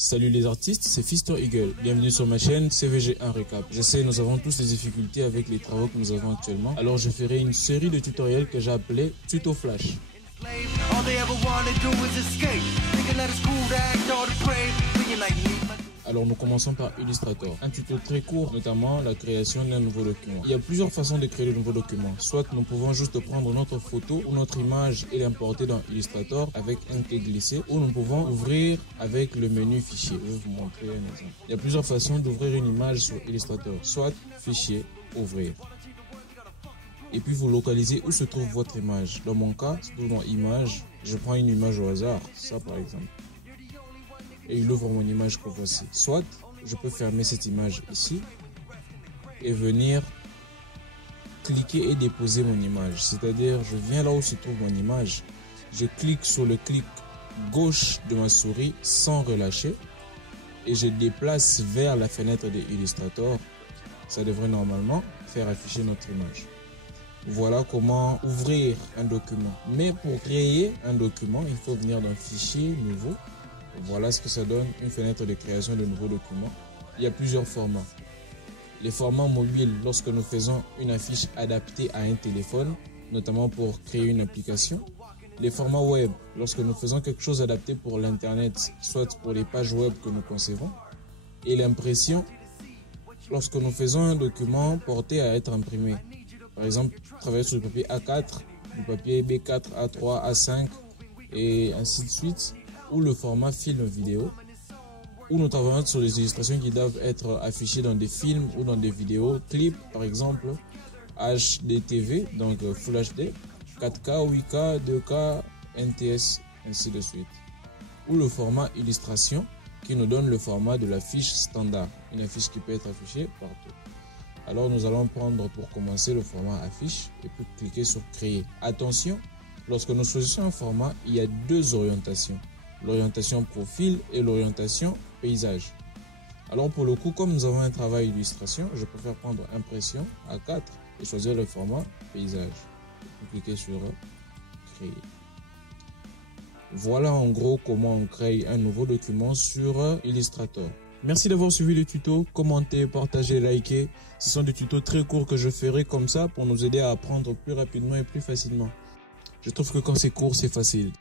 Salut les artistes, c'est Fister Eagle. Bienvenue sur ma chaîne CVG1 Recap. Je sais, nous avons tous des difficultés avec les travaux que nous avons actuellement. Alors je ferai une série de tutoriels que j'ai appelé Tuto Flash. Alors nous commençons par Illustrator, un tuto très court, notamment la création d'un nouveau document. Il y a plusieurs façons de créer de nouveaux documents. Soit nous pouvons juste prendre notre photo ou notre image et l'importer dans Illustrator avec un clic glissé, ou nous pouvons ouvrir avec le menu fichier. Je vais vous montrer un exemple. Il y a plusieurs façons d'ouvrir une image sur Illustrator. Soit fichier, ouvrir. Et puis vous localisez où se trouve votre image. Dans mon cas, dans image, je prends une image au hasard, ça par exemple. Et il ouvre mon image que voici. Soit je peux fermer cette image ici et venir cliquer et déposer mon image. C'est-à-dire, je viens là où se trouve mon image, je clique sur le clic gauche de ma souris sans relâcher et je déplace vers la fenêtre de Illustrator. Ça devrait normalement faire afficher notre image. Voilà comment ouvrir un document. Mais pour créer un document, il faut venir dans Fichier, Nouveau. Voilà ce que ça donne, une fenêtre de création de nouveaux documents. Il y a plusieurs formats. Les formats mobiles, lorsque nous faisons une affiche adaptée à un téléphone, notamment pour créer une application. Les formats web, lorsque nous faisons quelque chose adapté pour l'internet, soit pour les pages web que nous concevons. Et l'impression, lorsque nous faisons un document porté à être imprimé. Par exemple, travailler sur le papier A4, le papier B4, A3, A5 et ainsi de suite. Ou le format film vidéo, ou nous travaillons sur les illustrations qui doivent être affichées dans des films ou dans des vidéos, clips par exemple, HDTV, donc Full HD, 4K, 8K, 2K, NTS, ainsi de suite. Ou le format illustration qui nous donne le format de la fiche standard, une affiche qui peut être affichée partout. Alors nous allons prendre pour commencer le format affiche et puis cliquer sur créer. Attention, lorsque nous choisissons un format, il y a deux orientations. L'orientation profil et l'orientation paysage. Alors pour le coup, comme nous avons un travail illustration, je préfère prendre impression A4 et choisir le format paysage. Puis cliquer sur créer. Voilà en gros comment on crée un nouveau document sur Illustrator. Merci d'avoir suivi le tuto, commentez, partagez, likez. Ce sont des tutos très courts que je ferai comme ça pour nous aider à apprendre plus rapidement et plus facilement. Je trouve que quand c'est court, c'est facile.